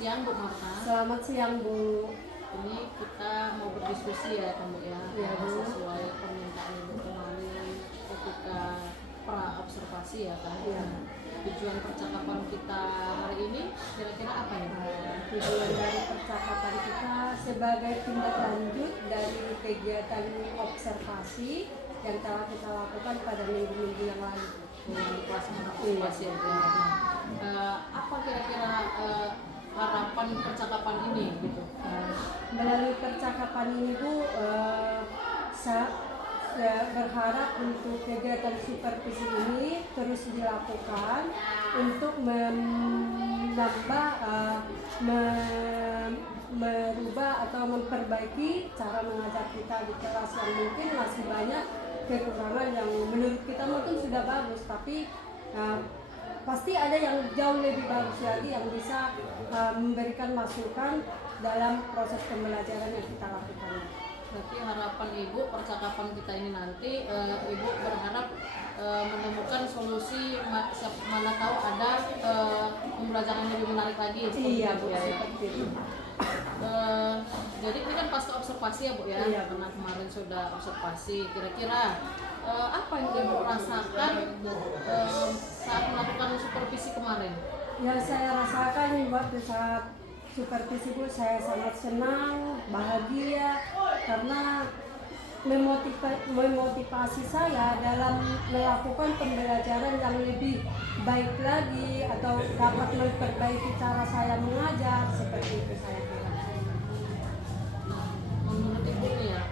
siang Bu Marta. Selamat siang Bu. Ini kita mau berdiskusi ya Bu ya, sesuai permintaan Ibu kemarin ketika pra observasi ya kan. Ya. Tujuan percakapan kita hari ini kira-kira apa nih? Tujuan dari percakapan kita sebagai tindak lanjut dari kegiatan observasi yang telah kita lakukan pada minggu-minggu yang lalu. Di kelas observasi ya. Apa kira-kira harapan percakapan ini gitu? Melalui percakapan ini Bu, saya berharap untuk kegiatan supervisi ini terus dilakukan untuk menambah, merubah atau memperbaiki cara mengajar kita di kelas yang mungkin masih banyak kekurangan yang menurut kita mungkin sudah bagus, tapi pasti ada yang jauh lebih bagus lagi yang bisa memberikan masukan dalam proses pembelajaran yang kita lakukan. Berarti harapan Ibu percakapan kita ini nanti Ibu berharap menemukan solusi mana tahu ada pembelajaran yang lebih menarik lagi. Iya Bu, ya. seperti itu. Jadi ini kan pasca observasi ya Bu ya, iya, karena kemarin sudah observasi. Kira-kira apa yang Ibu rasakan saat melakukan supervisi kemarin? Yang saya rasakan waktu saat supervisi Bu, saya sangat senang, bahagia karena memotivasi saya dalam melakukan pembelajaran yang lebih baik lagi atau dapat memperbaiki cara saya mengajar, seperti itu saya kira. Menurut Ibu nih ya,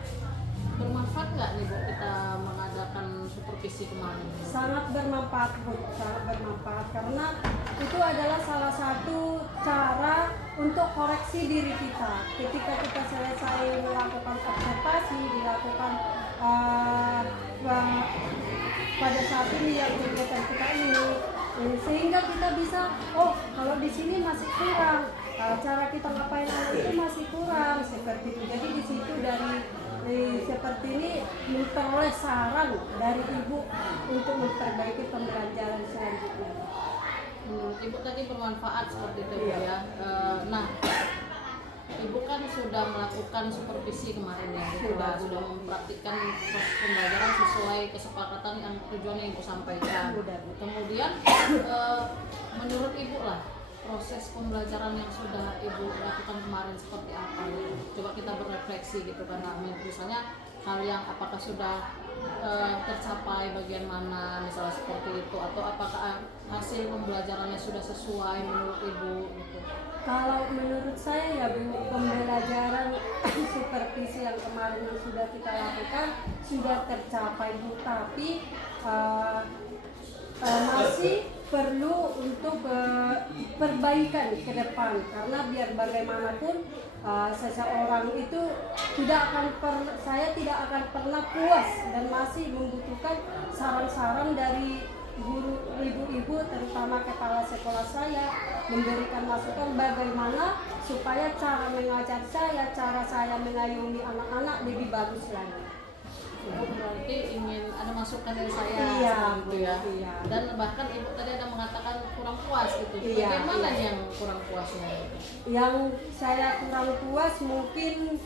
bermanfaat nggak nih Bu kita mengadakan supervisi kemarin? Sangat bermanfaat Bu, sangat bermanfaat karena itu adalah salah satu cara untuk koreksi diri kita. Ketika kita selesai melakukan observasi, dilakukan pada saat ini yang kegiatan kita ini, sehingga kita bisa, oh kalau di sini masih kurang, cara kita ngapain anak itu masih kurang, seperti itu. Jadi di situ dari seperti ini memperoleh saran dari Ibu untuk memperbaiki pembelajaran selanjutnya. Ibu tadi bermanfaat seperti itu Bu ya. Nah, Ibu kan sudah melakukan supervisi kemarin ya, sudah mempraktikkan proses pembelajaran sesuai kesepakatan yang tujuan yang Ibu sampaikan. Kemudian menurut Ibu lah proses pembelajaran yang sudah Ibu lakukan kemarin seperti apa? Coba kita berefleksi gitu karena misalnya hal yang apakah sudah tercapai bagian mana misalnya seperti itu, atau apakah hasil pembelajarannya sudah sesuai menurut Ibu gitu. Kalau menurut saya ya Bu, pembelajaran supervisi yang kemarin yang sudah kita lakukan sudah tercapai Bu, tapi masih perlu untuk perbaikan ke depan karena biar bagaimanapun seseorang itu saya tidak akan pernah puas dan masih membutuhkan saran-saran dari guru ibu-ibu terutama kepala sekolah saya memberikan masukan bagaimana supaya cara mengajar saya, cara saya mengayomi anak-anak lebih bagus lagi. Berarti ingin ada masukan dari saya gitu ya. Iya. Dan bahkan Ibu tadi ada mengatakan kurang puas gitu. Iya, Bagaimana iya. yang kurang puasnya? Yang saya kurang puas mungkin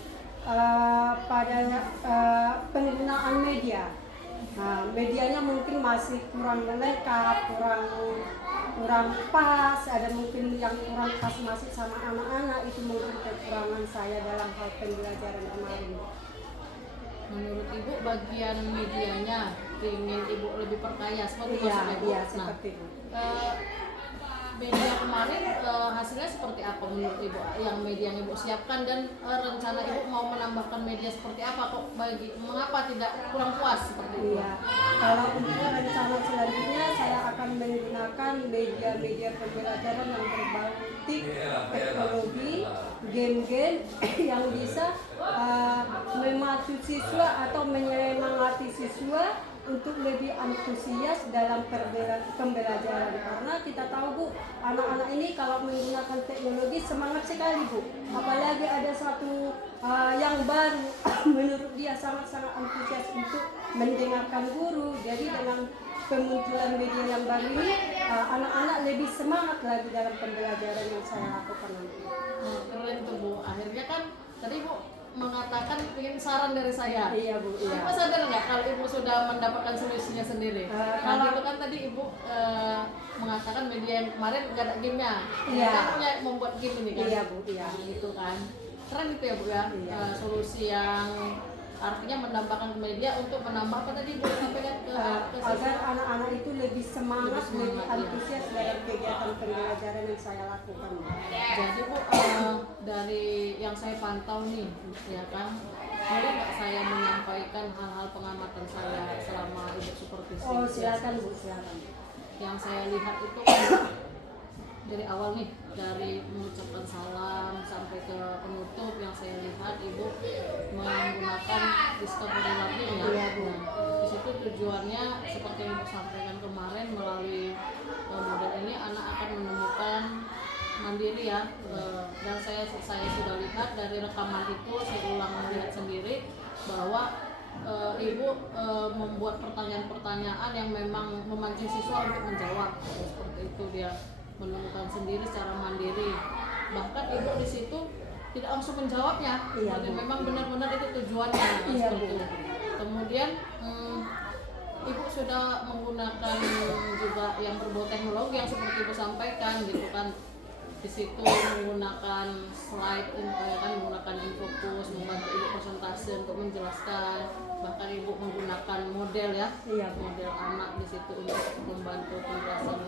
pada penggunaan media. Nah, medianya mungkin masih kurang lengkap, kurang pas, ada mungkin yang kurang pas masuk sama anak-anak, itu mungkin kekurangan saya dalam hal pembelajaran kemarin. Menurut Ibu bagian medianya ingin Ibu lebih perkaya seperti maksudnya Ibu? Iya, seperti itu. Media kemarin hasilnya seperti apa menurut Ibu? Yang media yang Ibu siapkan dan rencana Ibu mau menambahkan media seperti apa? Mengapa tidak kurang puas seperti itu? Iya, kalau untuk rencana selanjutnya saya akan menggunakan media-media pembelajaran yang berbautik teknologi, game-game yang bisa memacu siswa atau menyemangati siswa untuk lebih antusias dalam pembelajaran karena kita tahu Bu, anak-anak ini kalau menggunakan teknologi semangat sekali Bu, apalagi ada satu yang baru menurut dia sangat-sangat antusias untuk mendengarkan guru. Jadi dengan kemunculan media yang baru ini anak-anak lebih semangat lagi dalam pembelajaran yang saya lakukan nanti. Keren tuh Bu. Akhirnya kan tadi Bu mengatakan ingin saran dari saya. Iya Bu, iya. Ibu sadar nggak kalau Ibu sudah mendapatkan solusinya sendiri? Kalau itu kan tadi Ibu mengatakan media yang kemarin nggak ada gamenya. Iya. Kita punya membuat game ini kan? Iya Bu, iya. Nah, gitu kan. Keren itu ya Bu ya. Iya. Solusi yang artinya mendambakan media untuk menambah apa tadi Bu sampaikan ke agar anak-anak itu lebih semangat, lebih semangat, iya. antusias dalam kegiatan pembelajaran yang saya lakukan. Jadi Bu, dari yang saya pantau nih, ya kan, boleh nggak saya menyampaikan hal-hal pengamatan saya selama Ibu supervisi? Oh silakan Bu, silakan. Yang saya lihat itu kan dari awal nih, dari mengucapkan salam sampai ke penutup, yang saya lihat Ibu menggunakan discovery learning ya. Iya, Bu. Nah, di situ tujuannya seperti yang Ibu sampaikan kemarin, melalui model ini anak akan menemukan mandiri ya. Dan saya sudah lihat dari rekaman itu, saya ulang melihat sendiri bahwa Ibu membuat pertanyaan-pertanyaan yang memang memancing siswa untuk menjawab. Seperti itu, dia menemukan sendiri secara mandiri. Bahkan Ibu di situ tidak langsung menjawabnya. Iya, Jadi Bu. memang benar-benar itu tujuannya. Iya, Seperti Bu. itu. Kemudian Ibu sudah menggunakan juga yang berbau teknologi yang seperti Ibu sampaikan gitu kan. Di situ menggunakan slide, kan menggunakan infocus, membantu Ibu presentasi untuk menjelaskan. Bahkan Ibu menggunakan model ya, Iya, Bu. model anak di situ untuk membantu penjelasan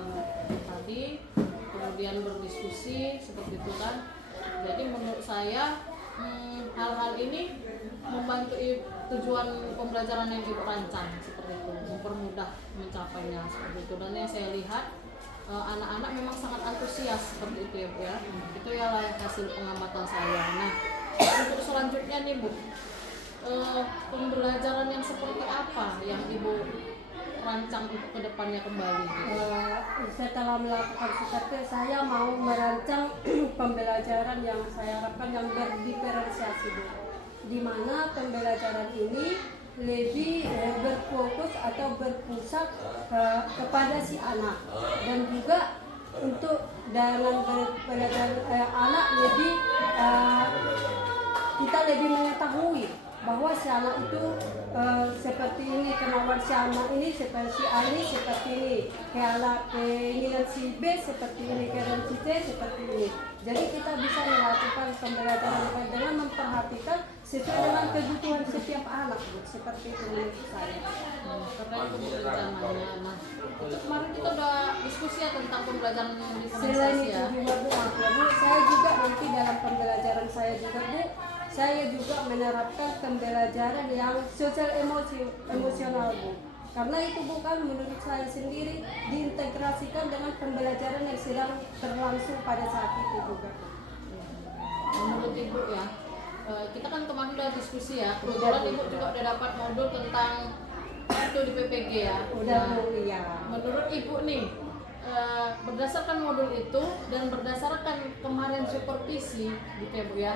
tadi. Kemudian berdiskusi seperti itu kan. Jadi menurut saya hal-hal ini membantu tujuan pembelajaran yang Ibu rancang seperti itu, mempermudah mencapainya seperti itu. Dan yang saya lihat anak-anak memang sangat antusias seperti itu ya Bu ya. Itu ya hasil pengamatan saya. Nah, untuk selanjutnya nih Bu, pembelajaran yang seperti apa yang Ibu rancang untuk kedepannya kembali? Setelah melakukan seperti saya mau merancang pembelajaran yang saya harapkan yang berdiferensiasi Bu, di mana pembelajaran ini lebih berfokus atau berpusat kepada si anak, dan juga untuk dengan belajar anak lebih kita lebih mengetahui bahwa si anak itu seperti ini, kemauan si anak ini seperti si A ini seperti ini, keinginan si B seperti ini, keinginan si C seperti ini. Jadi kita bisa melakukan pembelajaran dengan memperhatikan sesuai dengan kebutuhan setiap anak, seperti itu menurut saya. Keren itu rencananya. Nah, kemarin kita udah diskusi ya tentang pembelajaran Selain diferensiasi itu ya. juga Bu, maaf ya, Bu, saya juga nanti dalam pembelajaran saya juga Bu, saya juga menerapkan pembelajaran yang sosial emosional Bu. Karena itu bukan menurut saya sendiri diintegrasikan dengan pembelajaran yang sedang berlangsung pada saat itu juga. Menurut Ibu ya, kita kan kemarin udah diskusi ya. Kebetulan Ibu juga udah dapat modul tentang itu di PPG ya. Udah Nah, Bu, iya. menurut Ibu nih, berdasarkan modul itu dan berdasarkan kemarin supervisi gitu ya Bu ya,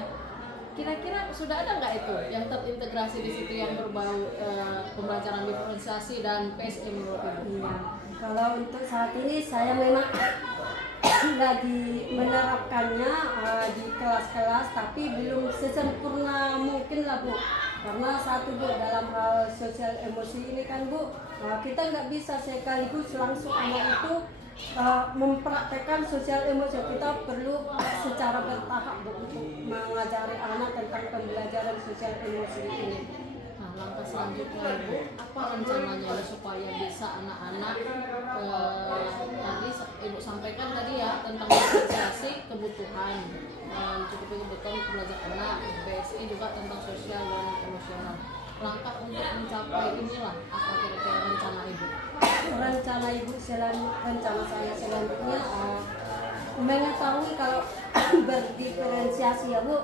kira-kira sudah ada nggak itu yang terintegrasi di situ yang berbau pembelajaran diferensiasi dan PSE menurut Ibu? Iya. Kalau untuk saat ini saya memang lagi menerapkannya di kelas-kelas, tapi belum sesempurna mungkin lah Bu. Karena satu Bu, dalam hal sosial emosi ini kan Bu, kita nggak bisa sekaligus langsung anak itu mempraktekkan sosial emosi. Kita perlu secara bertahap Bu untuk mengajari anak tentang pembelajaran sosial emosi ini. Nah, langkah selanjutnya Ibu, apa rencananya supaya bisa anak-anak tadi Ibu sampaikan tadi ya tentang diferensiasi kebutuhan, mencukupi kebutuhan belajar anak, PSI juga tentang sosial dan emosional. Langkah untuk mencapai inilah apa kira-kira rencana Ibu? Rencana Ibu rencana saya selanjutnya mengetahui kalau berdiferensiasi ya Bu.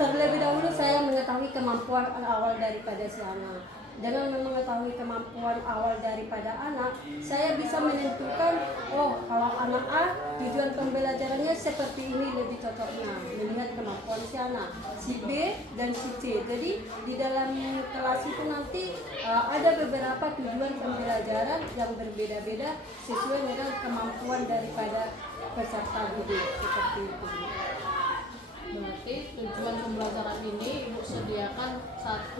Terlebih dahulu saya mengetahui kemampuan awal daripada si anak. dengan mengetahui kemampuan awal daripada anak, saya bisa menentukan, oh kalau anak A tujuan pembelajarannya seperti ini lebih cocoknya, melihat kemampuan si anak, si B dan si C. Jadi di dalam kelas itu nanti ada beberapa tujuan pembelajaran yang berbeda-beda sesuai dengan kemampuan daripada peserta didik, seperti itu. Berarti tujuan pembelajaran ini Ibu sediakan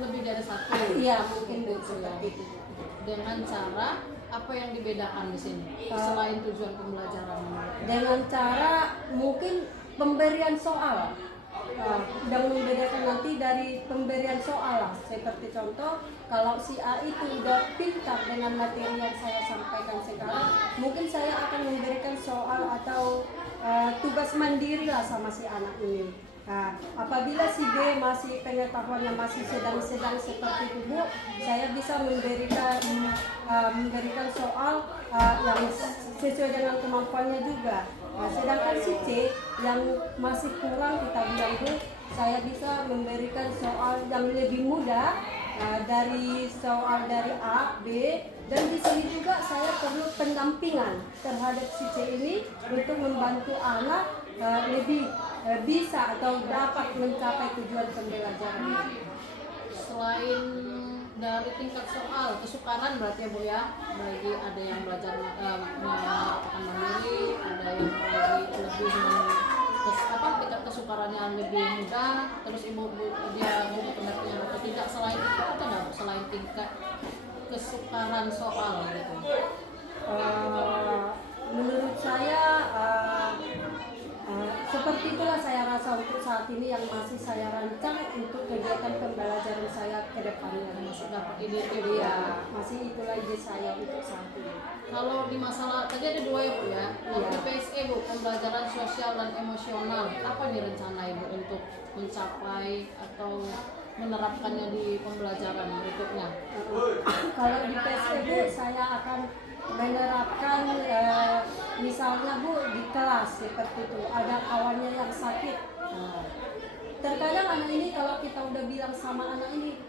lebih dari satu. Iya, mungkin seperti itu. Dengan cara apa yang dibedakan di sini selain tujuan pembelajaran? Dengan cara mungkin pemberian soal. Dan membedakan nanti dari pemberian soal lah. Seperti contoh, kalau si A itu udah pintar dengan materi yang saya sampaikan sekarang, mungkin saya akan memberikan soal atau tugas mandiri lah sama si anak ini. Nah, apabila si B masih pengetahuannya masih sedang-sedang seperti itu, Bu, saya bisa memberikan soal yang sesuai dengan kemampuannya juga. Nah, sedangkan si C yang masih kurang, kita bilang, Bu, saya bisa memberikan soal yang lebih mudah dari soal dari A, B, dan di sini juga saya perlu pendampingan terhadap si C ini untuk membantu anak lebih bisa atau dapat mencapai tujuan pembelajaran. Selain dari tingkat soal, kesukaran berarti ya Bu ya, bagi ada yang belajar melakukan mandiri, ada yang lagi lebih tingkat kesukarannya lebih mudah, terus ibu dia butuh pendampingan atau tidak. Selain itu apa enggak? Selain tingkat kesukaran soal gitu. Menurut saya seperti itulah saya rasa untuk saat ini yang masih saya rancang untuk kegiatan pembelajaran saya ke depannya. Masih dapat ide ya, masih itulah ide saya untuk saat ini. Kalau di masalah tadi ada dua ya Bu ya, di PSE Bu, pembelajaran sosial dan emosional, apa nih rencana Ibu untuk mencapai atau menerapkannya di pembelajaran berikutnya? Kalau di PSE Bu, saya akan menerapkan misalnya Bu di kelas seperti itu ada kawannya yang sakit. Terkadang anak ini kalau kita udah bilang sama anak ini,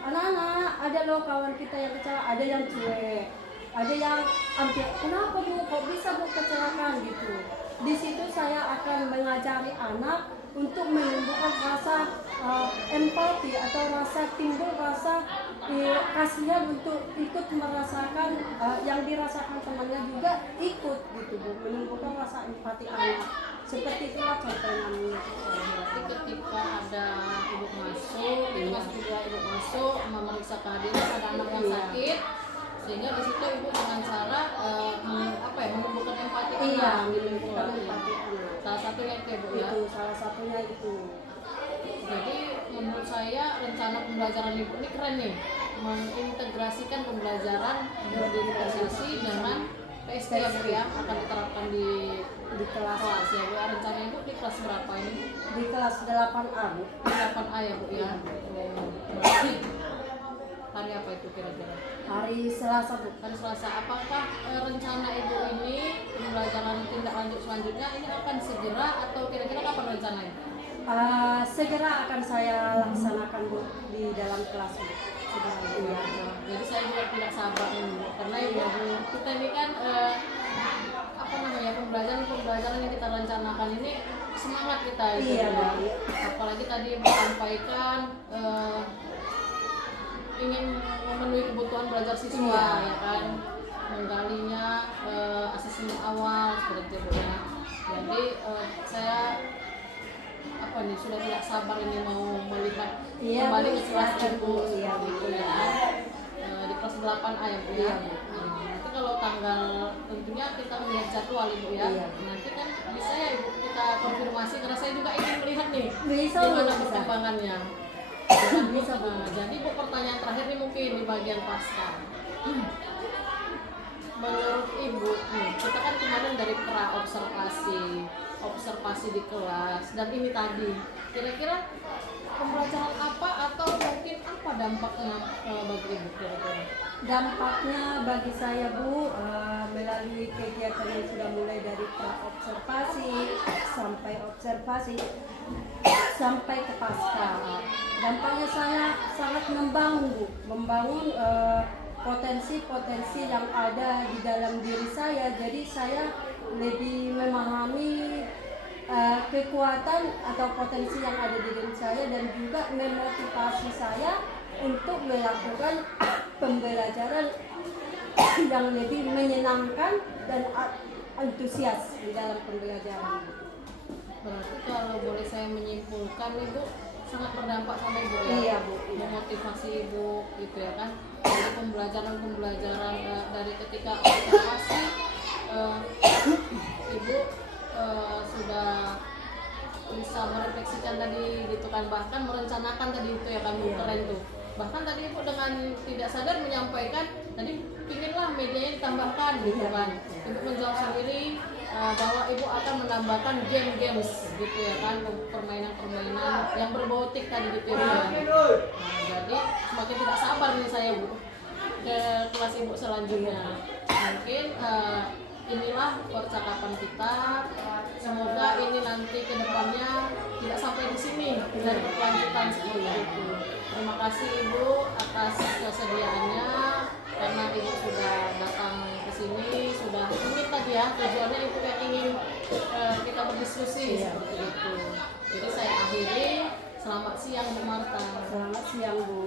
anak-anak ada loh kawan kita yang kecelakaan, ada yang cuek, ada yang hampir kenapa Bu kok bisa Bu kecelakaan gitu. Di situ saya akan mengajari anak untuk menumbuhkan rasa empati atau timbul rasa kasihan untuk ikut merasakan yang dirasakan temannya juga ikut gitu Bu, menumbuhkan rasa empati anak. Seperti itulah contohnya. Berarti ketika ada ibu masuk, ibu masuk memeriksa kehadiran ada anak yang sakit, sehingga di situ ibu dengan cara menumbuhkan empati anak. Menumbuhkan empati anak. Salah satunya itu Bu ya. Itu salah satunya itu. Jadi menurut saya rencana pembelajaran ibu ini keren nih, mengintegrasikan pembelajaran berdiskusi dengan PSE ya akan diterapkan di kelas ya Bu. Rencana ibu di kelas berapa ini? Di kelas 8A Bu. 8A ya Bu ya. Berarti hari apa itu kira-kira? Hari Selasa Bu. Hari Selasa. Apakah rencana ibu ini pembelajaran tindak lanjut selanjutnya ini akan segera atau kira-kira kapan rencananya? Segera akan saya laksanakan Bu di dalam kelas Bu. Ya. Jadi saya juga tidak sabar ini karena ibu kita ini kan pembelajaran yang kita rencanakan ini semangat kita itu. Iya, Bu. Apalagi tadi ibu sampaikan ingin memenuhi kebutuhan belajar siswa ya kan, menggalinya asesmen awal seperti itu ya. Jadi saya sudah tidak sabar ini mau melihat kembali ke kelas ibu seperti itu ya. Di kelas 8A ya Bu ya. Nanti kalau tanggal tentunya kita melihat jadwal Ibu ya. Nanti kan bisa ya Ibu kita konfirmasi karena saya juga ingin melihat nih gimana perkembangannya. Bisa Bu. Jadi Bu pertanyaan terakhir nih mungkin di bagian pasca. Menurut Ibu nih, kita kan kemarin dari pra observasi observasi di kelas dan ini tadi kira-kira pembelajaran apa atau mungkin apa dampaknya bagi ibu kira-kira? Dampaknya bagi saya Bu, melalui kegiatan yang sudah mulai dari pra-observasi sampai observasi sampai ke pasca. Dampaknya saya sangat membangun Bu, membangun potensi-potensi yang ada di dalam diri saya. Jadi saya lebih memahami kekuatan atau potensi yang ada di diri saya dan juga memotivasi saya untuk melakukan pembelajaran yang lebih menyenangkan dan antusias di dalam pembelajaran. Berarti kalau boleh saya menyimpulkan Ibu sangat berdampak sama Ibu ya? Iya Bu. Memotivasi Ibu gitu ya kan? Dari pembelajaran dari ketika observasi Ibu sudah bisa merefleksikan tadi gitu kan, bahkan merencanakan tadi itu ya kan, keren tuh. Bahkan tadi Ibu dengan tidak sadar menyampaikan tadi pinginlah medianya ditambahkan gitu kan. Ibu menjawab sendiri bahwa Ibu akan menambahkan game-games gitu ya kan, permainan-permainan yang berbau tik tadi gitu ya. Jadi semakin tidak sabar nih saya Bu ke kelas Ibu selanjutnya. Mungkin inilah percakapan kita. Semoga ini nanti ke depannya tidak sampai di sini dan berkelanjutan seperti itu. Terima kasih Ibu atas kesediaannya karena Ibu sudah datang ke sini, sudah ingin tadi ya, tujuannya Ibu yang ingin kita berdiskusi seperti itu. Jadi saya akhiri. Selamat siang Bu Marta. Selamat siang Bu.